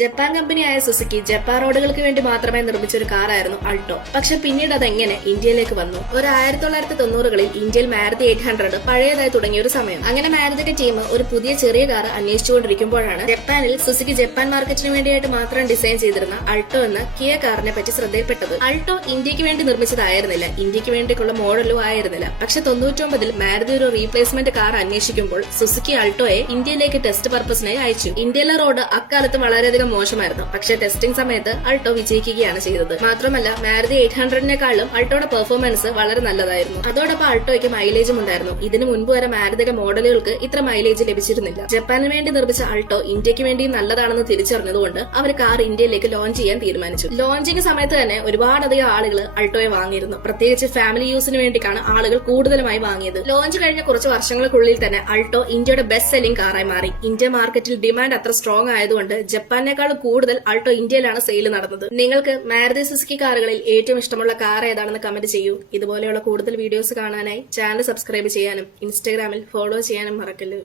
Japan കമ്പനിയായ Suzuki Japan റോഡുകൾക്ക് വേണ്ടി മാത്രമേ നിർമ്മിച്ച ഒരു കാറായിരുന്നു അൾട്ടോ. പക്ഷെ പിന്നീട് അതെങ്ങനെ ഇന്ത്യയിലേക്ക് വന്നു? ഒരു 1990കളിൽ ഇന്ത്യയിൽ മാരുതി 800 പഴയതായി തുടങ്ങിയ ഒരു സമയം. അങ്ങനെ മാരുതിയുടെ ടീം ഒരു പുതിയ ചെറിയ കാർ അന്വേഷിച്ചുകൊണ്ടിരിക്കുമ്പോഴാണ് ജപ്പാനിൽ സുസുക്കി ജപ്പാൻ മാർക്കറ്റിന് വേണ്ടിയായിട്ട് മാത്രം ഡിസൈൻ ചെയ്തിരുന്ന അൾട്ടോ എന്ന കിയ കാറിനെ പറ്റി ശ്രദ്ധയിൽപ്പെട്ടത്. അൾട്ടോ ഇന്ത്യക്ക് വേണ്ടി നിർമ്മിച്ചതായിരുന്നില്ല, ഇന്ത്യക്ക് വേണ്ടിയുള്ള മോഡലും ആയിരുന്നില്ല. പക്ഷെ 99ൽ മാരുതി ഒരു റീപ്ലേസ്മെന്റ് കാർ അന്വേഷിക്കുമ്പോൾ സുസുക്കി അൾട്ടോയെ ഇന്ത്യയിലേക്ക് ടെസ്റ്റ് പർപ്പസിനായി അയച്ചു. ഇന്ത്യയിലെ റോഡ് അക്കാലത്ത് വളരെയധികം മോശമായിരുന്നു. പക്ഷേ ടെസ്റ്റിംഗ് സമയത്ത് അൾട്ടോ വിജയിക്കുകയാണ് ചെയ്തത്. മാത്രമല്ല മാരുതി 800-നേക്കാളും അൾട്ടോയുടെ പെർഫോമൻസ് വളരെ നല്ലതായിരുന്നു. അതോടൊപ്പം അൾട്ടോയ്ക്ക് മൈലേജും ഉണ്ടായിരുന്നു. ഇതിനു മുൻപ് വരെ മാരുതിയുടെ മോഡലുകൾക്ക് ഇത്ര മൈലേജ് ലഭിച്ചിരുന്നില്ല. ജപ്പാനിന് വേണ്ടി നിർമ്മിച്ച അൾട്ടോ ഇന്ത്യക്ക് വേണ്ടിയും നല്ലതാണെന്ന് തിരിച്ചറിഞ്ഞതുകൊണ്ട് അവർ കാർ ഇന്ത്യയിലേക്ക് ലോഞ്ച് ചെയ്യാൻ തീരുമാനിച്ചു. ലോഞ്ചിങ് സമയത്ത് തന്നെ ഒരുപാടധികം ആളുകൾ അൾട്ടോയെ വാങ്ങിയിരുന്നു. പ്രത്യേകിച്ച് ഫാമിലി യൂസിന് വേണ്ടിയാണ് ആളുകൾ കൂടുതലുമായി വാങ്ങിയത്. ലോഞ്ച് കഴിഞ്ഞ കുറച്ച് വർഷങ്ങൾക്കുള്ളിൽ തന്നെ അൾട്ടോ ഇന്ത്യയുടെ ബെസ്റ്റ് സെല്ലിംഗ് കാറായി മാറി. ഇന്ത്യ മാർക്കറ്റിൽ ഡിമാൻഡ് അത്ര സ്ട്രോങ് ആയതുകൊണ്ട് ജപ്പാനേക്കാൾ കൂടുതൽ അൾട്ടോ ഇന്ത്യയിലാണ് സെയിൽ നടന്നത്. നിങ്ങൾക്ക് മാരുതി സുസുക്കി കാറുകളിൽ ഏറ്റവും ഇഷ്ടമുള്ള കാർ ഏതാണെന്ന് കമന്റ് ചെയ്യൂ. ഇതുപോലെയുള്ള കൂടുതൽ വീഡിയോസ് കാണാനായി ചാനൽ സബ്സ്ക്രൈബ് ചെയ്യാനും ഇൻസ്റ്റാഗ്രാമിൽ ഫോളോ ചെയ്യാനും മറക്കല്ല്.